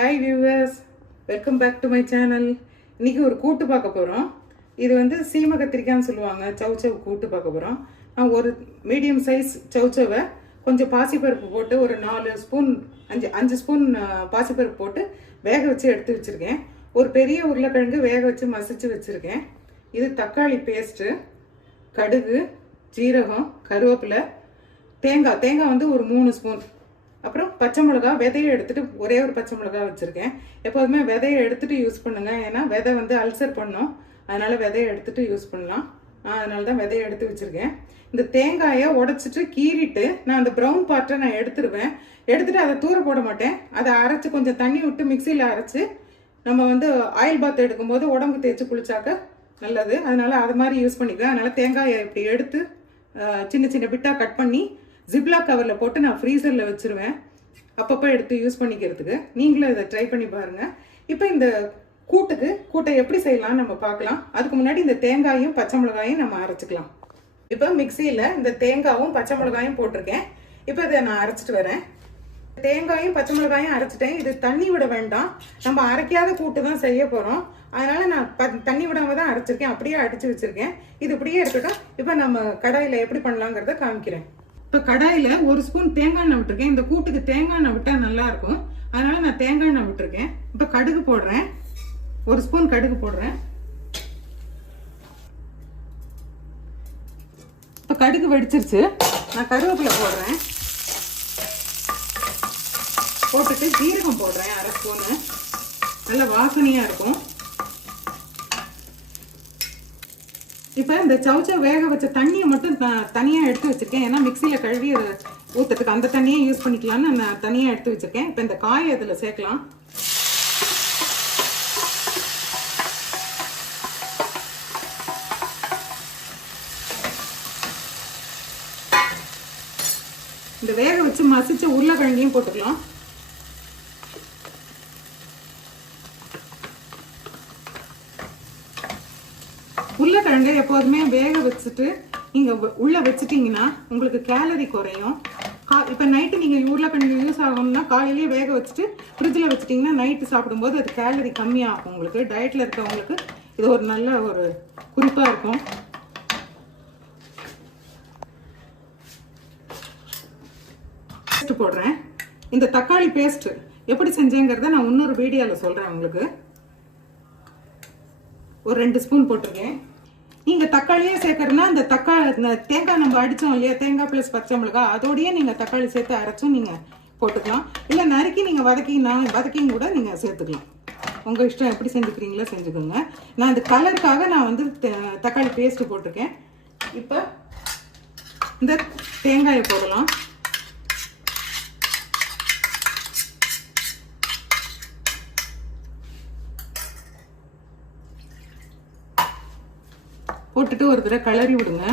Hi viewers, welcome back to my channel. இன்றைக்கி ஒரு கூட்டு பார்க்க போகிறோம். இது வந்து சீம கத்திரிக்காய்னு சொல்லுவாங்க. சவுச்சவ் கூட்டு பார்க்க போகிறோம். நான் ஒரு மீடியம் சைஸ் சவுச்சவை கொஞ்சம் பாசிப்பருப்பு போட்டு ஒரு 4 ஸ்பூன் 5 ஸ்பூன் பாசிப்பருப்பு போட்டு வேக வச்சு எடுத்து வச்சுருக்கேன். ஒரு பெரிய உருளைக்கிழங்கு வேக வச்சு மசிச்சு வச்சுருக்கேன். இது தக்காளி பேஸ்ட்டு, கடுகு, ஜீரகம், கருவேப்பிலை, தேங்காய் வந்து ஒரு 3 ஸ்பூன், அப்புறம் பச்சை மிளகா விதையை எடுத்துகிட்டு ஒரே ஒரு பச்சை மிளகா வச்சுருக்கேன். எப்போதுமே விதையை எடுத்துகிட்டு யூஸ் பண்ணுங்கள், ஏன்னா விதை வந்து அல்சர் பண்ணும். அதனால் விதையை எடுத்துகிட்டு யூஸ் பண்ணலாம். அதனால தான் விதையை எடுத்து வச்சுருக்கேன். இந்த தேங்காயை உடச்சிட்டு கீறிட்டு நான் அந்த ப்ரௌன் பார்ட்டை நான் எடுத்துருவேன். எடுத்துகிட்டு அதை தூர போட மாட்டேன். அதை அரைச்சி கொஞ்சம் தண்ணி விட்டு மிக்சியில் அரைச்சி நம்ம வந்து ஆயில் பாத் எடுக்கும்போது உடம்பு தேய்ச்சி குளிச்சாக்க நல்லது. அதனால் அது மாதிரி யூஸ் பண்ணிக்குவேன். அதனால் தேங்காயை இப்படி எடுத்து சின்ன சின்ன பிட்டாக கட் பண்ணி ஜிப்லாக் கவரில் போட்டு நான் ஃப்ரீசரில் வச்சுருவேன், அப்பப்போ எடுத்து யூஸ் பண்ணிக்கிறதுக்கு. நீங்களும் இதை ட்ரை பண்ணி பாருங்கள். இப்போ இந்த கூட்டை எப்படி செய்யலாம்னு நம்ம பார்க்கலாம். அதுக்கு முன்னாடி இந்த தேங்காயும் பச்சை மிளகாயும் நம்ம அரைச்சிக்கலாம். இப்போ மிக்சியில் இந்த தேங்காயும் பச்சை மிளகாயும் போட்டிருக்கேன். இப்போ இதை நான் அரைச்சிட்டு வரேன். தேங்காயும் பச்சை மிளகாயும் அரைச்சிட்டேன். இது தண்ணி விட வேண்டாம், நம்ம அரைக்காத கூட்டு தான் செய்ய போகிறோம். அதனால் நான் தண்ணி விடாமல் தான் அரைச்சிருக்கேன், அப்படியே அடித்து வச்சுருக்கேன். இது இப்படியே இருக்கட்டும். இப்போ நம்ம கடாயில் எப்படி பண்ணலாங்கிறத காமிக்கிறேன். இப்போ கடாயில் 1 ஸ்பூன் தேங்காய் எண்ணெய் விட்டுருக்கேன். இந்த கூட்டுக்கு தேங்காய் எண்ணெய் விட்டால் நல்லாயிருக்கும், அதனால் நான் தேங்காய் எண்ணெய் விட்டுருக்கேன். இப்போ கடுகு போடுறேன், 1 ஸ்பூன் கடுகு போடுறேன். இப்போ கடுகு வெடிச்சிருச்சு. நான் கருவேப்பிலை போடுறேன். போட்டுட்டு ஜீரகம் போடுறேன், 1/2 ஸ்பூனு. நல்ல வாசனையாக இருக்கும். இப்போ இந்த சவுச்சவ் வேக வச்ச தண்ணியை மட்டும் தனியாக எடுத்து வச்சுருக்கேன். ஏன்னா மிக்சியில் கழுவி ஊற்றுறதுக்கு அந்த தண்ணியை யூஸ் பண்ணிக்கலான்னு நான் தனியாக எடுத்து வச்சுருக்கேன். இப்போ இந்த காயை அதில் சேர்க்கலாம். இந்த வேக வச்சு மசிச்ச உருளைக்கிழங்கையும் போட்டுக்கலாம். உருளைக்கிழங்கை எப்போதுமே வேக வச்சுட்டு நீங்கள் உள்ளே வச்சுட்டிங்கன்னா உங்களுக்கு கேலரி குறையும். இப்போ நைட்டு நீங்கள் உருளைக்கிழங்கு யூஸ் ஆகணும்னா காலையிலேயே வேக வச்சுட்டு ஃப்ரிட்ஜில் வச்சுட்டிங்கன்னா நைட்டு சாப்பிடும்போது அது கேலரி கம்மியாகும். உங்களுக்கு டயட்டில் இருக்கவங்களுக்கு இது ஒரு நல்ல ஒரு குறிப்பாக இருக்கும். பேஸ்ட்டு போடுறேன். இந்த தக்காளி பேஸ்ட்டு எப்படி செஞ்சேங்கிறத நான் இன்னொரு வீடியோவில் சொல்கிறேன் உங்களுக்கு. ஒரு 2 ஸ்பூன் போட்டிருக்கேன். நீங்கள் தக்காளியே சேர்க்கறதுனா இந்த தேங்காய் நம்ம அடித்தோம் இல்லையா, தேங்காய் ப்ளஸ் பச்சை மிளகா, அதோடையே நீங்கள் தக்காளி சேர்த்து அரைச்சும் நீங்கள் போட்டுக்கலாம். இல்லை நறுக்கி நீங்கள் வதக்கியும் கூட நீங்கள் சேர்த்துக்கலாம். உங்கள் இஷ்டம், எப்படி செஞ்சுக்கிறீங்களோ செஞ்சுக்கோங்க. நான் இந்த கலருக்காக நான் வந்து தக்காளி பேஸ்ட்டு போட்டிருக்கேன். இப்போ இந்த தேங்காயை போடலாம். போட்டுட்டு ஒரு தடவை கிளறி விடுங்க.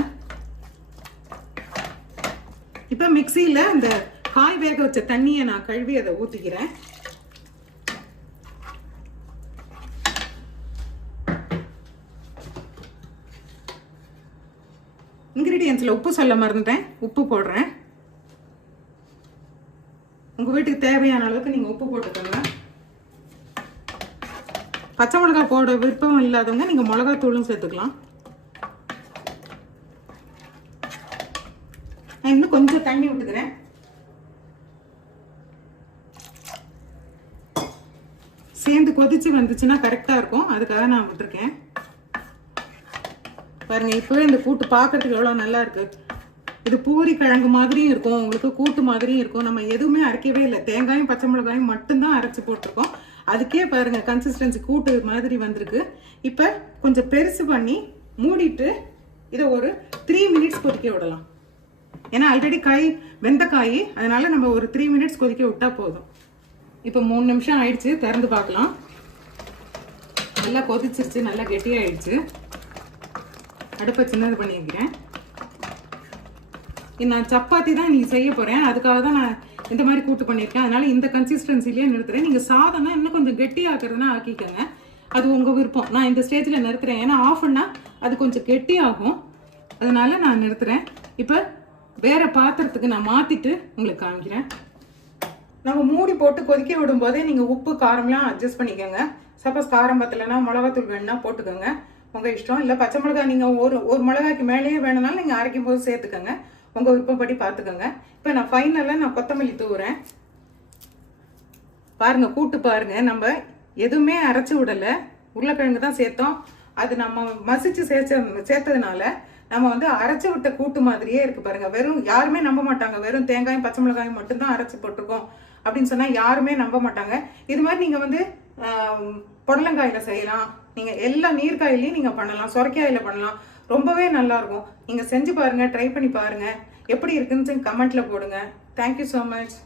இப்போ மிக்சியில் இந்த காய் வேக வச்ச தண்ணியை நான் கழுவி அதை ஊற்றிக்கிறேன். இன்கிரீடியன்ஸில் உப்பு சொல்ல மறந்துட்டேன், உப்பு போடுறேன். உங்கள் வீட்டுக்கு தேவையான அளவுக்கு நீங்கள் உப்பு போட்டுக்கோங்க. பச்சை மிளகாய் போட விருப்பம் இல்லாதவங்க நீங்கள் மிளகாத்தூளும் சேர்த்துக்கலாம். இன்னும் கொஞ்சம் தண்ணி விட்டுக்கிறேன். சேர்ந்து கொதிச்சு வந்துச்சுன்னா கரெக்டாக இருக்கும், அதுக்காக நான் விட்டுருக்கேன். பாருங்க, இப்போவே இந்த கூட்டு பார்க்கறதுக்கு எவ்வளோ நல்லா இருக்கு. இது பூரி கிழங்கு மாதிரியும் இருக்கும், உங்களுக்கு கூட்டு மாதிரியும் இருக்கும். நம்ம எதுவுமே அரைக்கவே இல்லை, தேங்காயும் பச்சை மிளகாயும் மட்டும்தான் அரைச்சி போட்டிருக்கோம். அதுக்கே பாருங்க கன்சிஸ்டன்சி கூட்டு மாதிரி வந்திருக்கு. இப்போ கொஞ்சம் பெருசு பண்ணி மூடிட்டு இதை ஒரு 3 மினிட்ஸ் கொதிக்க விடலாம். ஏன்னா ஆல்ரெடி வெந்த காய், அதனால நம்ம ஒரு 3 மினிட்ஸ் கொதிக்க விட்டா போதும். இப்போ 3 நிமிஷம் ஆயிடுச்சு, திறந்து பார்க்கலாம். நல்லா கொதிச்சிருச்சு, நல்லா கெட்டியாயிடுச்சு. அடுப்பை சின்னது பண்ணி வைக்கிறேன். நான் சப்பாத்தி தான் இன்னைக்கு செய்ய போகிறேன், அதுக்காக தான் நான் இந்த மாதிரி கூட்டு பண்ணியிருக்கேன். அதனால இந்த கன்சிஸ்டன்சிலேயே நிறுத்துறேன். நீங்கள் சாதம்னா இன்னும் கொஞ்சம் கெட்டி ஆக்குறதுனா ஆக்கிக்கோங்க, அது உங்கள் விருப்பம். நான் இந்த ஸ்டேஜில் நிறுத்துறேன், ஏன்னா ஆஃப் பண்ணால் அது கொஞ்சம் கெட்டி ஆகும். அதனால நான் நிறுத்துறேன். இப்போ வேறு பாத்திரத்துக்கு நான் மாற்றிட்டு உங்களுக்கு காமிக்கிறேன். நம்ம மூடி போட்டு கொதிக்க விடும் போதே நீங்கள் உப்பு காரம்லாம் அட்ஜஸ்ட் பண்ணிக்கோங்க. சப்போஸ் காரம் பத்தலைன்னா மிளகாத்தூள் வேணுன்னா போட்டுக்கோங்க, உங்கள் இஷ்டம். இல்லை பச்சை மிளகாய் நீங்கள் ஒரு மிளகாய்க்கு மேலேயே வேணுனாலும் நீங்கள் அரைக்கும் போது சேர்த்துக்கோங்க, உங்கள் விருப்பப்படி பார்த்துக்கோங்க. இப்போ நான் ஃபைனலாக நான் கொத்தமல்லி தூவுறேன். பாருங்கள், கூட்டு பாருங்கள், நம்ம எதுவுமே அரைச்சி விடலை, உருளைக்கிழங்கு தான் சேர்த்தோம். அது நம்ம மசிச்சு சேர்த்ததுனால நம்ம வந்து அரைச்சி விட்ட கூட்டு மாதிரியே இருக்கு பாருங்க. வெறும் யாருமே நம்ப மாட்டாங்க, வெறும் தேங்காயும் பச்சை மிளகாயும் மட்டும்தான் அரைச்சி போட்டிருக்கோம் அப்படின்னு சொன்னா யாருமே நம்ப மாட்டாங்க. இது மாதிரி நீங்க வந்து புடலங்காயில செய்யலாம், நீங்க எல்லா நீர்காயிலையும் நீங்க பண்ணலாம், சொரைக்காயில பண்ணலாம், ரொம்பவே நல்லா இருக்கும். நீங்க செஞ்சு பாருங்க, ட்ரை பண்ணி பாருங்க, எப்படி இருக்குன்னு கமெண்ட்ல போடுங்க. Thank you so much.